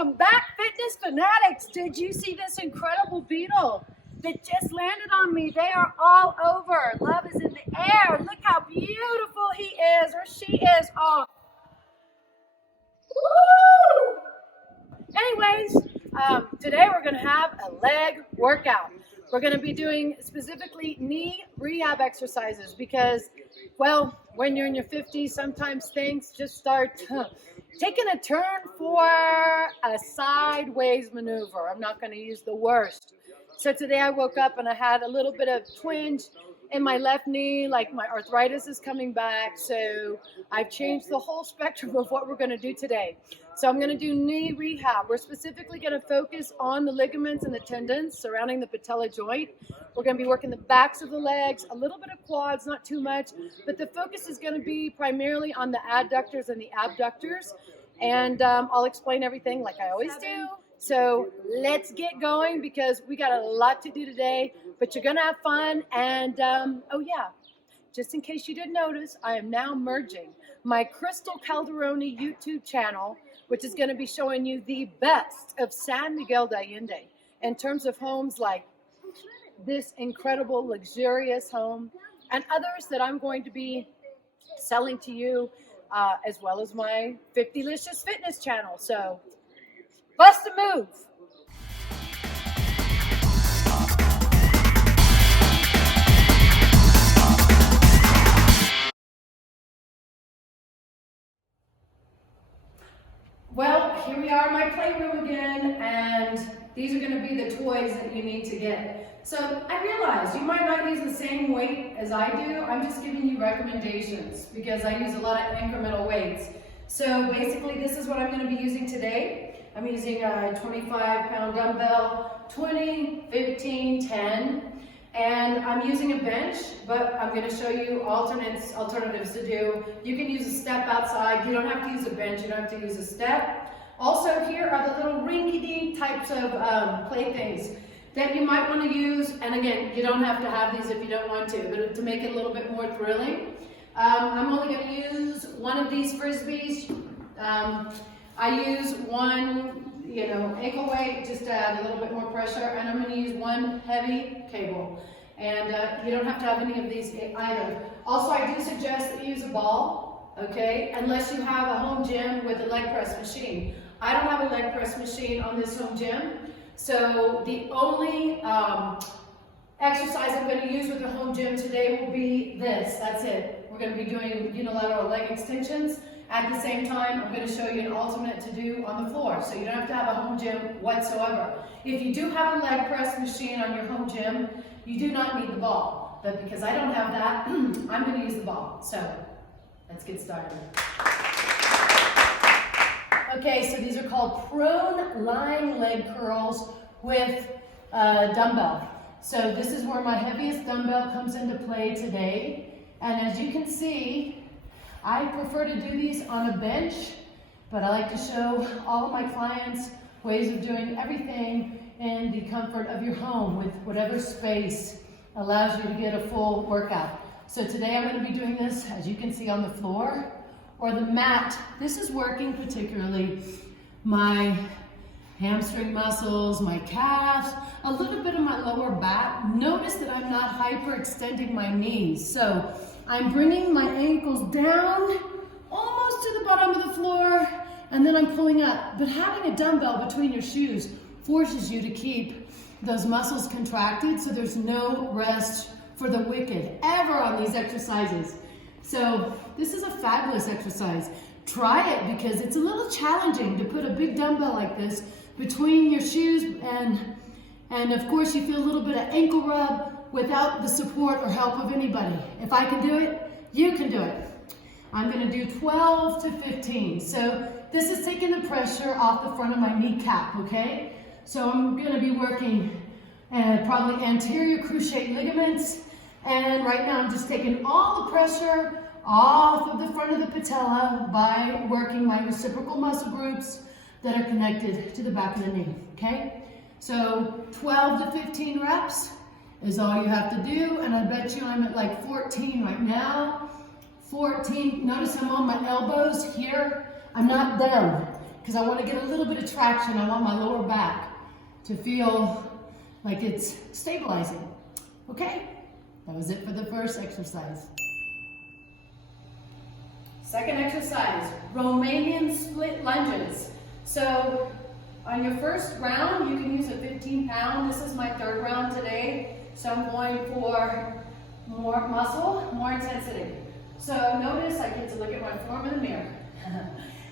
Welcome back, fitness fanatics. Did you see this incredible beetle that just landed on me? They are all over. Love is in the air. Look how beautiful he is, or she is. Oh. Woo! Anyways, today we're going to have a leg workout. We're going to be doing specifically knee rehab exercises because, well, when you're in your 50s, sometimes things just start taking a turn for a sideways maneuver. I'm not going to use the worst. So today I woke up and I had a little bit of twinge in my left knee, like my arthritis is coming back. So I've changed the whole spectrum of what we're going to do today. So I'm going to do knee rehab. We're specifically going to focus on the ligaments and the tendons surrounding the patella joint. We're going to be working the backs of the legs, a little bit of quads, not too much, but the focus is going to be primarily on the adductors and the abductors. And I'll explain everything like I always do. So let's get going because we got a lot to do today, but you're going to have fun. And oh yeah, just in case you didn't notice, I am now merging my Crystal Calderoni YouTube channel, which is going to be showing you the best of San Miguel de Allende in terms of homes like this incredible, luxurious home and others that I'm going to be selling to you, as well as my 50licious fitness channel. So bust a move. Well, here we are in my playroom again, and these are going to be the toys that you need to get. So I realize you might not use the same weight as I do. I'm just giving you recommendations because I use a lot of incremental weights. So basically this is what I'm going to be using today. I'm using a 25-pound dumbbell, 20, 15, 10. And I'm using a bench, but I'm going to show you alternatives to do. You can use a step outside. You don't have to use a bench. You don't have to use a step. Also, here are the little rinky-dink types of playthings that you might want to use. And again, you don't have to have these if you don't want to, but to make it a little bit more thrilling. I'm only going to use one of these Frisbees. I use one ankle weight just to add a little bit more pressure, and I'm going to use one heavy cable. And you don't have to have any of these either. Also, I do suggest that you use a ball, okay, unless you have a home gym with a leg press machine. I don't have a leg press machine on this home gym, so the only exercise I'm going to use with the home gym today will be this. That's it. We're going to be doing unilateral leg extensions. At the same time, I'm going to show you an alternate to do on the floor, so you don't have to have a home gym whatsoever. If you do have a leg press machine on your home gym, you do not need the ball. But because I don't have that, I'm going to use the ball. So let's get started. Okay, so these are called prone line leg curls with dumbbell. So this is where my heaviest dumbbell comes into play today. And as you can see, I prefer to do these on a bench, but I like to show all of my clients ways of doing everything in the comfort of your home with whatever space allows you to get a full workout. So today I'm going to be doing this, as you can see, on the floor or the mat. This is working particularly my hamstring muscles, my calves, a little bit of my lower back. Notice that I'm not hyperextending my knees. So I'm bringing my ankles down almost to the bottom of the floor, and then I'm pulling up. But having a dumbbell between your shoes forces you to keep those muscles contracted, so there's no rest for the wicked ever on these exercises. So this is a fabulous exercise. Try it because it's a little challenging to put a big dumbbell like this between your shoes, and of course you feel a little bit of ankle rub without the support or help of anybody. If I can do it, you can do it. I'm going to do 12 to 15. So this is taking the pressure off the front of my kneecap, okay? So I'm going to be working probably anterior cruciate ligaments. And right now I'm just taking all the pressure off of the front of the patella by working my reciprocal muscle groups that are connected to the back of the knee, okay? So 12 to 15 reps is all you have to do, and I bet you I'm at like 14 right now. 14, notice I'm on my elbows here. I'm not down. because I want to get a little bit of traction. I want my lower back to feel like it's stabilizing. Okay, that was it for the first exercise. Second exercise, Romanian split lunges. So on your first round, you can use a 15-pound. This is my third round today. So I'm going for more muscle, more intensity. So notice I get to look at my form in the mirror.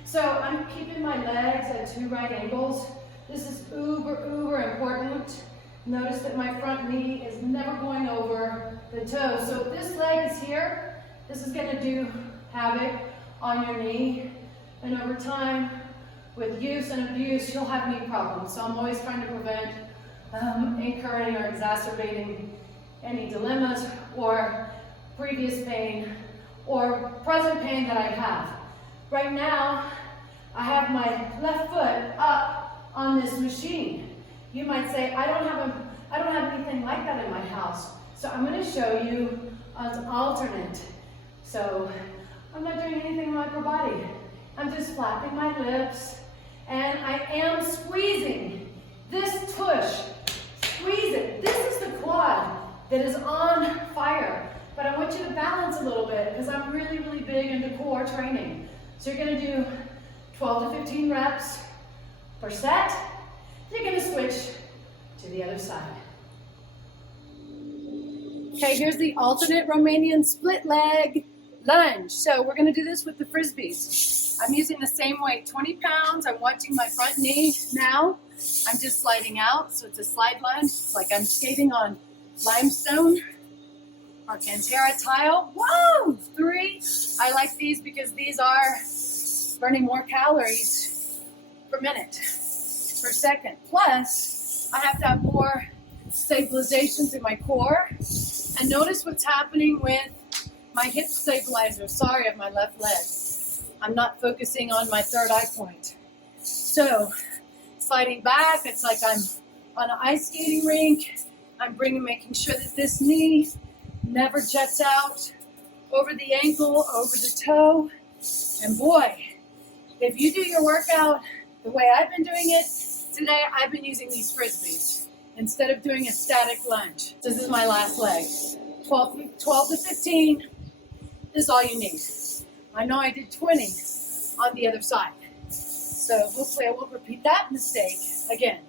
So I'm keeping my legs at 2 right angles. This is uber important. Notice that my front knee is never going over the toe. So if this leg is here, this is going to do havoc on your knee. And over time, with use and abuse, you'll have knee problems. So I'm always trying to prevent incurring or exacerbating any dilemmas or previous pain or present pain that I have. Right now, I have my left foot up on this machine. You might say, I don't have anything like that in my house. So I'm going to show you an alternate. So I'm not doing anything with my upper body. I'm just flapping my lips, and I am squeezing this tush. Squeeze it. This is the quad that is on fire. But I want you to balance a little bit because I'm really big into core training. So you're going to do 12 to 15 reps per set. You're going to switch to the other side. Okay, here's the alternate Romanian split leg lunge. So we're going to do this with the frisbees. I'm using the same weight, 20 pounds. I'm watching my front knee now. I'm just sliding out, so it's a slide lunge. It's like I'm skating on limestone or Cantera tile. Whoa! 3. I like these because these are burning more calories per minute, per second. Plus, I have to have more stabilization through my core. And notice what's happening with my hip stabilizer. Sorry, of my left leg. I'm not focusing on my third eye point. So, sliding back, it's like I'm on an ice skating rink. I'm making sure that this knee never jets out over the ankle, over the toe. And boy, if you do your workout the way I've been doing it, today I've been using these frisbees instead of doing a static lunge. This is my last leg. 12 to 15 is all you need. I know I did 20 on the other side. So hopefully I won't repeat that mistake again.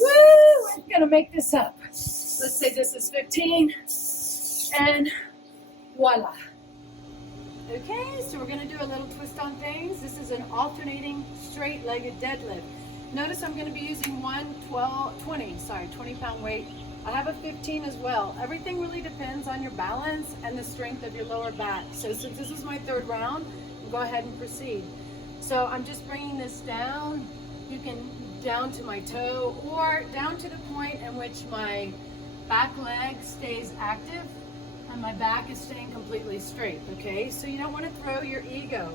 Woo! I'm gonna make this up. Let's say this is 15 and voila. Okay, so we're gonna do a little twist on things. This is an alternating straight-legged deadlift. Notice I'm gonna be using 20-pound weight. I have a 15 as well. Everything really depends on your balance and the strength of your lower back. So since this is my third round, we'll go ahead and proceed. So I'm just bringing this down. You can down to my toe or down to the point in which my back leg stays active and my back is staying completely straight, okay? So you don't want to throw your ego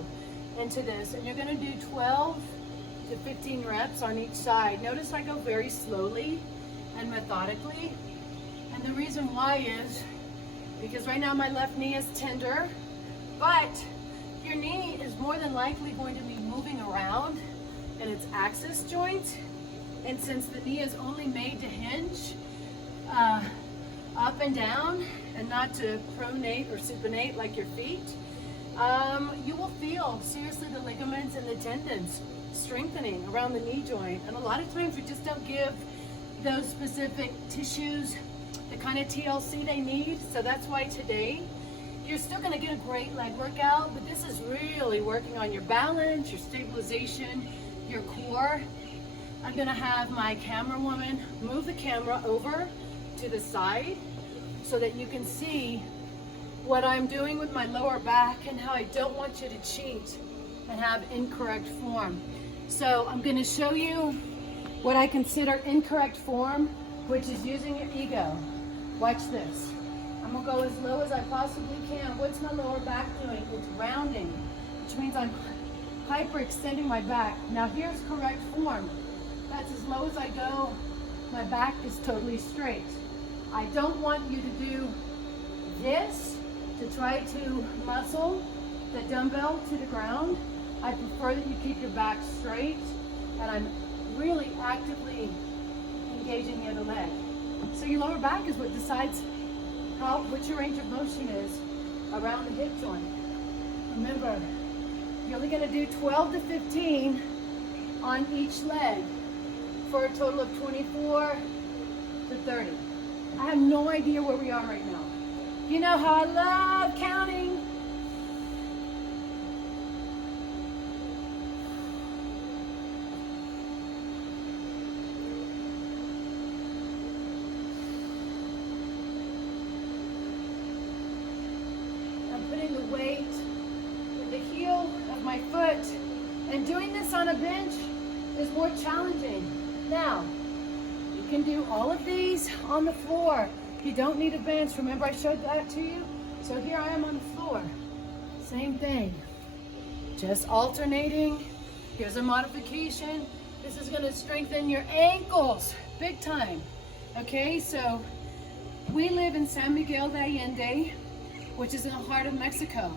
into this, and you're gonna do 12 to 15 reps on each side. Notice I go very slowly and methodically, and the reason why is because right now my left knee is tender, but your knee is more than likely going to be moving around in its axis joint, and since the knee is only made to hinge up and down and not to pronate or supinate like your feet, you will feel seriously the ligaments and the tendons strengthening around the knee joint. And a lot of times we just don't give those specific tissues the kind of TLC they need. So that's why today you're still going to get a great leg workout, but this is really working on your balance, your stabilization, your core. I'm going to have my camera woman move the camera over to the side so that you can see what I'm doing with my lower back and how I don't want you to cheat and have incorrect form. So I'm going to show you what I consider incorrect form, which is using your ego. Watch this. I'm going to go as low as I possibly can. What's my lower back doing? It's rounding, which means I'm hyperextending my back. Now here's correct form. That's as low as I go. My back is totally straight. I don't want you to do this to try to muscle the dumbbell to the ground. I prefer that you keep your back straight, and I'm really actively engaging the other leg. So your lower back is what decides what your range of motion is around the hip joint. Remember, you're only going to do 12 to 15 on each leg for a total of 24 to 30. I have no idea where we are right now. You know how I love counting. I'm putting the weight with the heel of my foot, and doing this on a bench is more challenging. Now, you can do all of these on the floor. You don't need a bench. Remember I showed that to you? So here I am on the floor. Same thing. Just alternating. Here's a modification. This is gonna strengthen your ankles big time. Okay, so we live in San Miguel de Allende, which is in the heart of Mexico.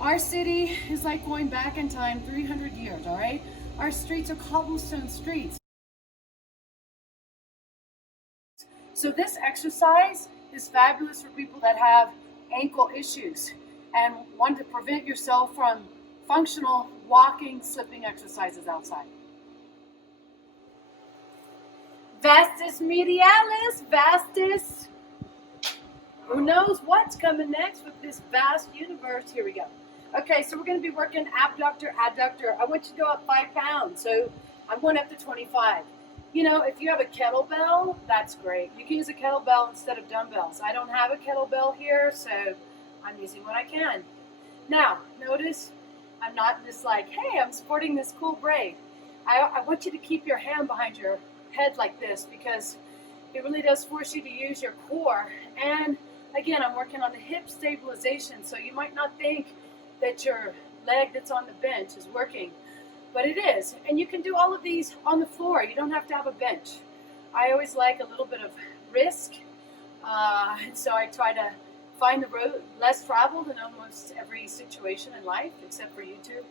Our city is like going back in time 300 years, all right? Our streets are cobblestone streets. So this exercise is fabulous for people that have ankle issues and want to prevent yourself from functional walking, slipping exercises outside. Vastus medialis, vastus. Who knows what's coming next with this vast universe? Here we go. Okay, so we're going to be working abductor, adductor. I want you to go up 5 pounds, so I'm going up to 25. You know, if you have a kettlebell, that's great. You can use a kettlebell instead of dumbbells. I don't have a kettlebell here, so I'm using what I can. Now, notice I'm not just like, hey, I'm sporting this cool braid. I want you to keep your hand behind your head like this, because it really does force you to use your core. And again, I'm working on the hip stabilization, so you might not think that your leg that's on the bench is working, but it is. And you can do all of these on the floor. You don't have to have a bench. I always like a little bit of risk, and so I try to find the road less traveled in almost every situation in life, except for YouTube.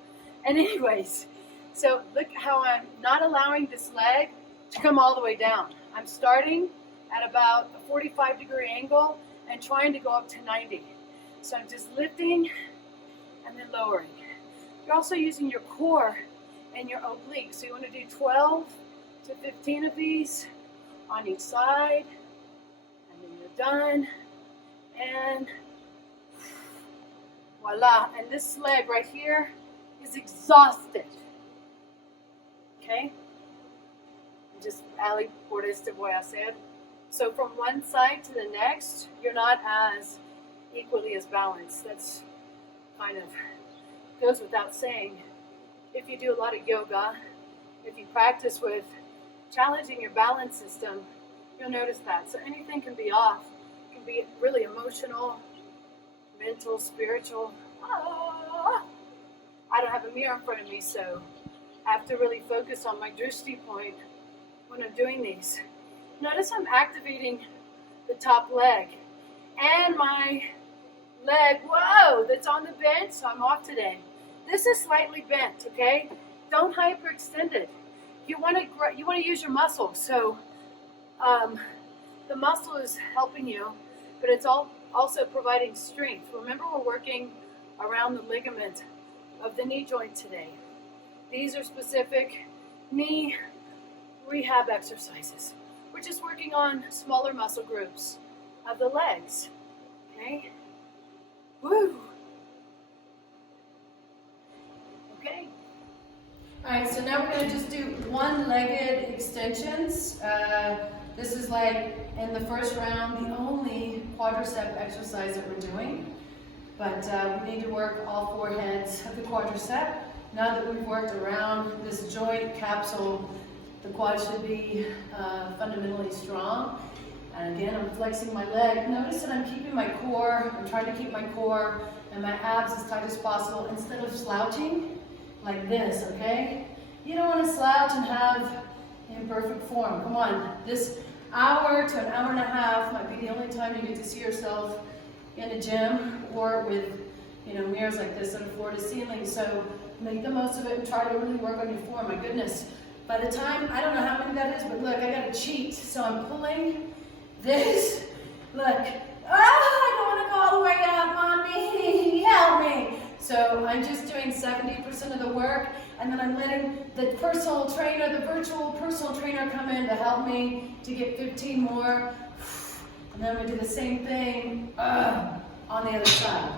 And anyways, so look how I'm not allowing this leg to come all the way down. I'm starting at about a 45-degree angle and trying to go up to 90. So I'm just lifting and then lowering. You're also using your core and your obliques. So you want to do 12 to 15 of these on each side, and then you're done. And voila. And this leg right here is exhausted. Okay? Just ali por este voy a hacer. So from one side to the next, you're not as equally as balanced. That's kind of goes without saying. If you do a lot of yoga, if you practice with challenging your balance system, you'll notice that. So anything can be off. It can be really emotional, mental, spiritual. I don't have a mirror in front of me, so I have to really focus on my drishti point when I'm doing these. Notice I'm activating the top leg and my leg, whoa, that's on the bench, so I'm off today. This is slightly bent, okay? Don't hyperextend it. You want to use your muscle, so the muscle is helping you, but it's also providing strength. Remember, we're working around the ligament of the knee joint today. These are specific knee rehab exercises. We're just working on smaller muscle groups of the legs, okay? Woo! Okay. All right, so now we're going to just do one-legged extensions. This is like in the first round, the only quadricep exercise that we're doing. But we need to work all 4 heads of the quadricep. Now that we've worked around this joint capsule, the quad should be fundamentally strong. And again, I'm flexing my leg. Notice that I'm keeping my core. I'm trying to keep my core and my abs as tight as possible instead of slouching like this, okay? You don't want to slouch and have imperfect form. Come on, this hour to an hour and a half might be the only time you get to see yourself in a gym or with mirrors like this and a floor to ceiling. So make the most of it and try to really work on your form. My goodness. By the time, I don't know how many that is, but look, I got to cheat. So I'm pulling this. Look. I don't want to go all the way up, mommy. Help me. So I'm just doing 70% of the work, and then I'm letting the personal trainer, the virtual personal trainer come in to help me to get 15 more. And then I'm going to do the same thing on the other side.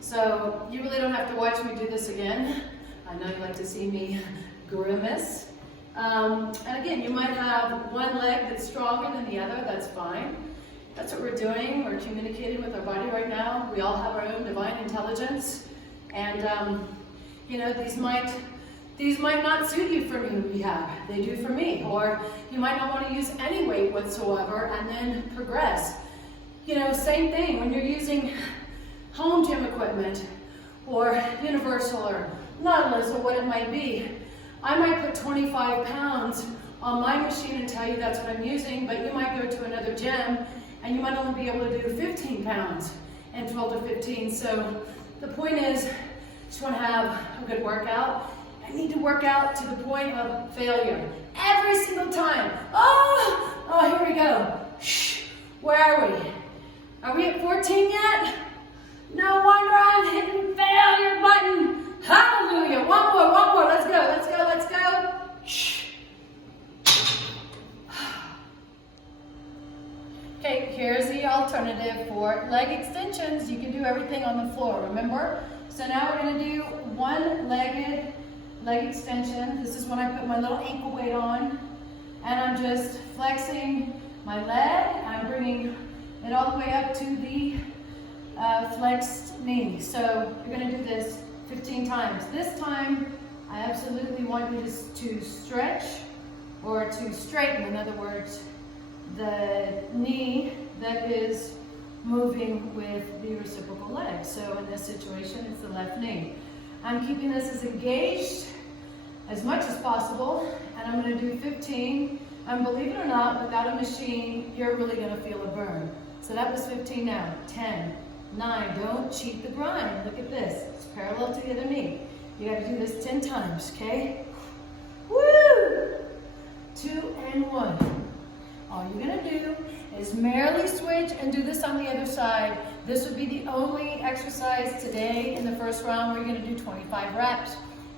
So you really don't have to watch me do this again. I know you like to see me grimace. And again, you might have one leg that's stronger than the other. That's fine. That's what we're doing. We're communicating with our body right now. We all have our own divine intelligence. And, these might not suit you for new rehab. They do for me. Or you might not want to use any weight whatsoever and then progress. Same thing when you're using home gym equipment or universal or Nautilus or what it might be. I might put 25 pounds on my machine and tell you that's what I'm using, but you might go to another gym and you might only be able to do 15 pounds and 12 to 15. So the point is, you just want to have a good workout. I need to work out to the point of failure every single time. Oh, here we go. Shh. Where are we? Are we at 14 yet? No wonder I'm hitting failure button. Hallelujah. One more. Let's go. Shh. Okay, here's the alternative for leg extensions. You can do everything on the floor, remember? So now we're going to do one-legged leg extension. This is when I put my little ankle weight on, and I'm just flexing my leg, and I'm bringing it all the way up to the flexed knee. So you're going to do this 15 times. This time, I absolutely want you to stretch or to straighten. In other words, the knee that is moving with the reciprocal leg. So in this situation, it's the left knee. I'm keeping this as engaged as much as possible, and I'm going to do 15. And believe it or not, without a machine, you're really going to feel a burn. So that was 15 now. 10, 9, don't cheat the grind. Look at this. It's parallel to the other knee. You got to do this 10 times, okay? Woo! 2 and 1. All you're going to do is merrily switch and do this on the other side. This would be the only exercise today in the first round where you're going to do 25 reps.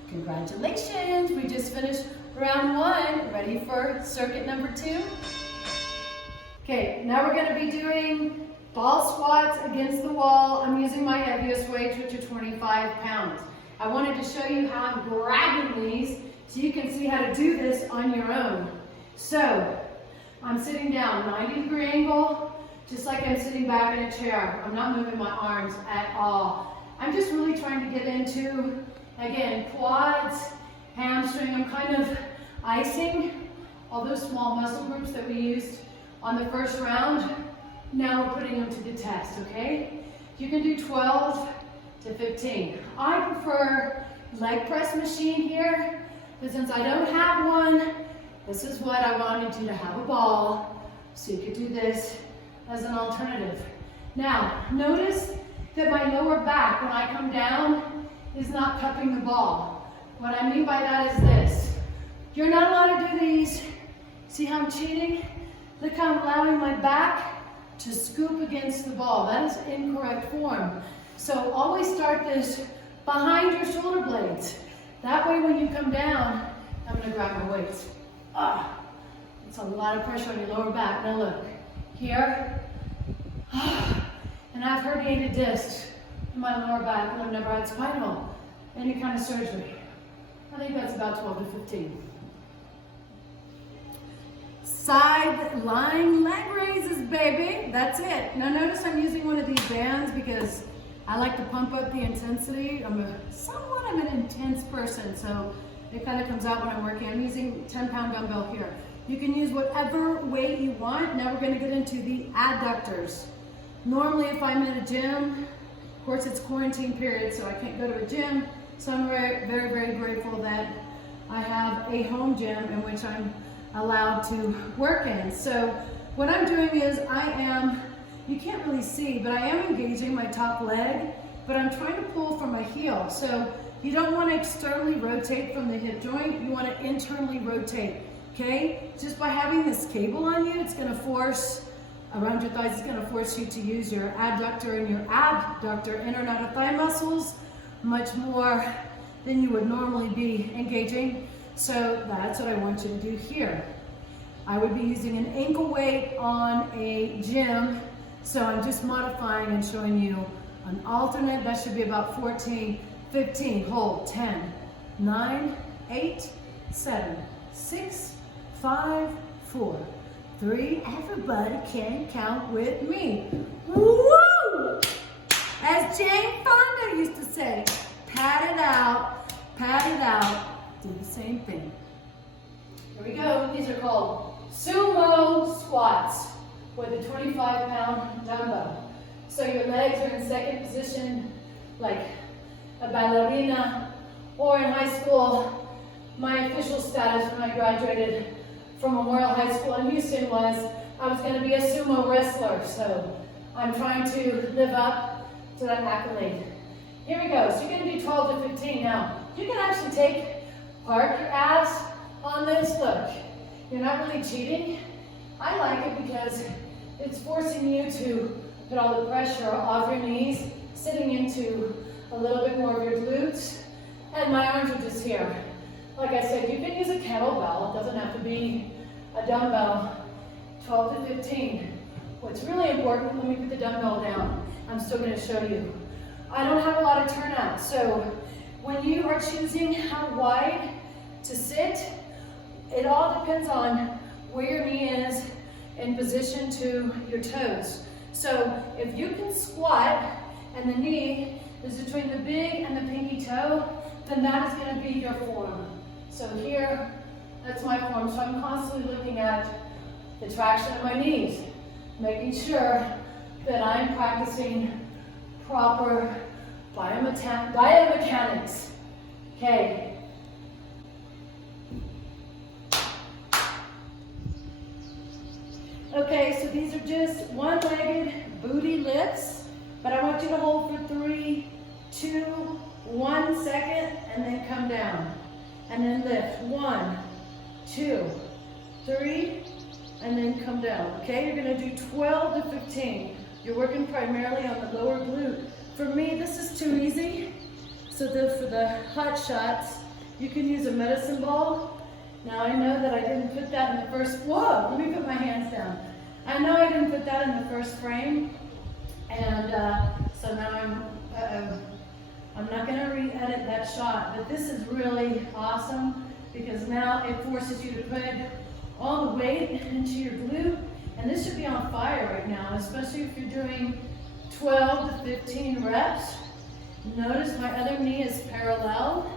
Congratulations, we just finished round 1. Ready for circuit number 2? Okay, now we're going to be doing ball squats against the wall. I'm using my heaviest weights, which are 25 pounds. I wanted to show you how I'm grabbing these so you can see how to do this on your own. So, I'm sitting down, 90-degree angle, just like I'm sitting back in a chair. I'm not moving my arms at all. I'm just really trying to get into, again, quads, hamstring. I'm kind of icing all those small muscle groups that we used on the first round. Now we're putting them to the test, okay? You can do 12 to 15. I prefer leg press machine here, but since I don't have one, this is what I wanted you to have a ball, so you could do this as an alternative. Now, notice that my lower back, when I come down, is not cupping the ball. What I mean by that is this. You're not allowed to do these. See how I'm cheating? Look how I'm allowing my back to scoop against the ball. That is incorrect form. So always start this behind your shoulder blades. That way when you come down, I'm going to grab my weights. It's a lot of pressure on your lower back. Now look, here, and I've herniated discs in my lower back, and I've never had spinal, any kind of surgery. I think that's about 12 to 15. Side-Lyne Leg Raises, baby. That's it. Now notice I'm using one of these bands because I like to pump up the intensity. I'm an intense person, so it kind of comes out when I'm working. I'm using 10-pound dumbbell here. You can use whatever weight you want. Now we're going to get into the adductors. Normally if I'm in a gym, of course it's quarantine period, so I can't go to a gym. So I'm very, very, very grateful that I have a home gym in which I'm allowed to work in. So what I'm doing is you can't really see, but I am engaging my top leg but I'm trying to pull from my heel. So you don't want to externally rotate from the hip joint, you want to internally rotate, okay? Just by having this cable on you, it's going to force, around your thighs, it's going to force you to use your adductor and your abductor, inner and outer thigh muscles, much more than you would normally be engaging. So that's what I want you to do here. I would be using an ankle weight on a gym, so I'm just modifying and showing you an alternate. That should be about 14, 15, hold, 10, 9, 8, 7, 6, 5, 4, 3, everybody can count with me. Woo! As Jane Fonda used to say, pat it out, do the same thing. Here we go, these are called Sumo Squats with a 25-pound dumbbell. So your legs are in second position like a ballerina, or in high school, my official status when I graduated from Memorial High School in Houston was I was going to be a sumo wrestler. So I'm trying to live up to that accolade. Here we go. So you're going to do 12 to 15 now. You can actually park your abs on this. Look, you're not really cheating. I like it because it's forcing you to put all the pressure off your knees, sitting into a little bit more of your glutes, and my arms are just here. Like I said, you can use a kettlebell. It doesn't have to be a dumbbell. 12 to 15. What's really important, let me put the dumbbell down. I'm still going to show you. I don't have a lot of turnout, so when you are choosing how wide to sit, it all depends on where your knee is in position to your toes. So if you can squat and the knee is between the big and the pinky toe, then that is going to be your form. So here, that's my form. So I'm constantly looking at the traction of my knees, making sure that I'm practicing proper biomechanics. Okay. Okay, so these are just one-legged booty lifts, but I want you to hold for 3, 2, 1 second, and then come down. And then lift. 1, 2, 3, and then come down. Okay, you're gonna do 12 to 15. You're working primarily on the lower glute. For me, this is too easy. So for the hot shots, you can use a medicine ball. Now I know that I didn't put that in the first, whoa, let me put my hands down. I know I didn't put that in the first frame. And so now I'm not gonna re-edit that shot, but this is really awesome because now it forces you to put all the weight into your glute, and this should be on fire right now, especially if you're doing 12 to 15 reps. Notice my other knee is parallel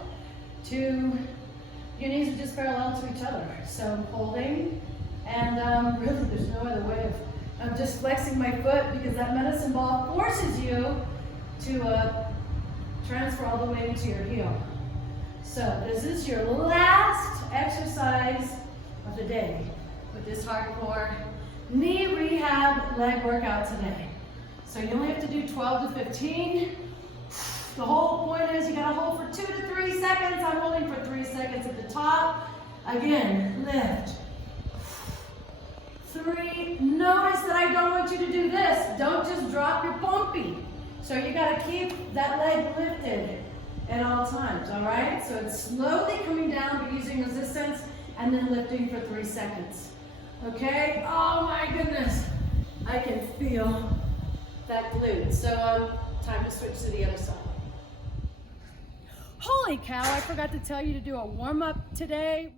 to, your knees are just parallel to each other. So I'm holding, and really there's no other way of just flexing my foot because that medicine ball forces you to transfer all the way into your heel. So this is your last exercise of the day with this hardcore knee rehab leg workout today. So you only have to do 12 to 15. The whole point is you gotta hold for 2 to 3 seconds. I'm holding for 3 seconds at the top. Again, lift. 3, notice that I don't want you to do this. Don't just drop your pumpy. So you gotta keep that leg lifted at all times, all right? So it's slowly coming down, but using resistance, and then lifting for 3 seconds. Okay? Oh my goodness. I can feel that glute. So time to switch to the other side. Holy cow, I forgot to tell you to do a warm-up today.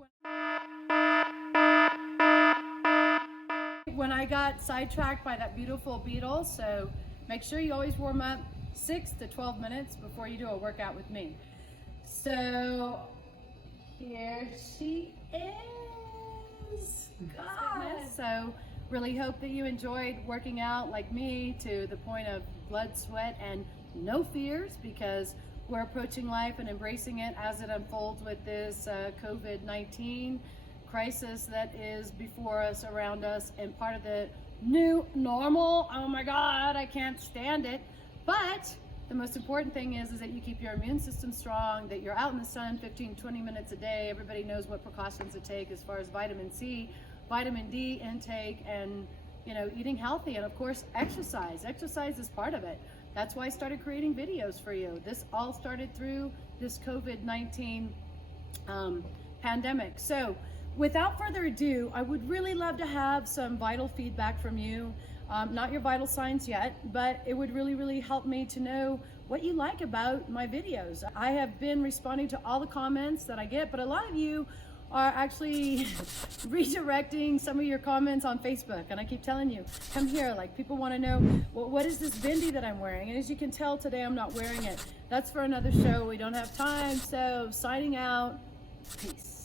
When I got sidetracked by that beautiful beetle, so make sure you always warm up 6 to 12 minutes before you do a workout with me. So here she is. God. So really hope that you enjoyed working out like me to the point of blood, sweat, and no fears, because we're approaching life and embracing it as it unfolds with this COVID-19 crisis that is before us, around us, and part of the new normal. Oh my God, I can't stand it. But The most important thing is that you keep your immune system strong, that you're out in the sun 15-20 minutes a day. Everybody knows what precautions to take as far as vitamin C, vitamin D intake, and eating healthy, and of course exercise. Exercise is part of it. That's why I started creating videos for you. This all started through this COVID-19 pandemic. So without further ado, I would really love to have some vital feedback from you. Not your vital signs yet, but it would really help me to know what you like about my videos. I have been responding to all the comments that I get, but a lot of you are actually redirecting some of your comments on Facebook, and I keep telling you, come here. Like, people want to know, well, what is this bindi that I'm wearing? And as you can tell today, I'm not wearing it. That's for another show. We don't have time. So signing out. Peace.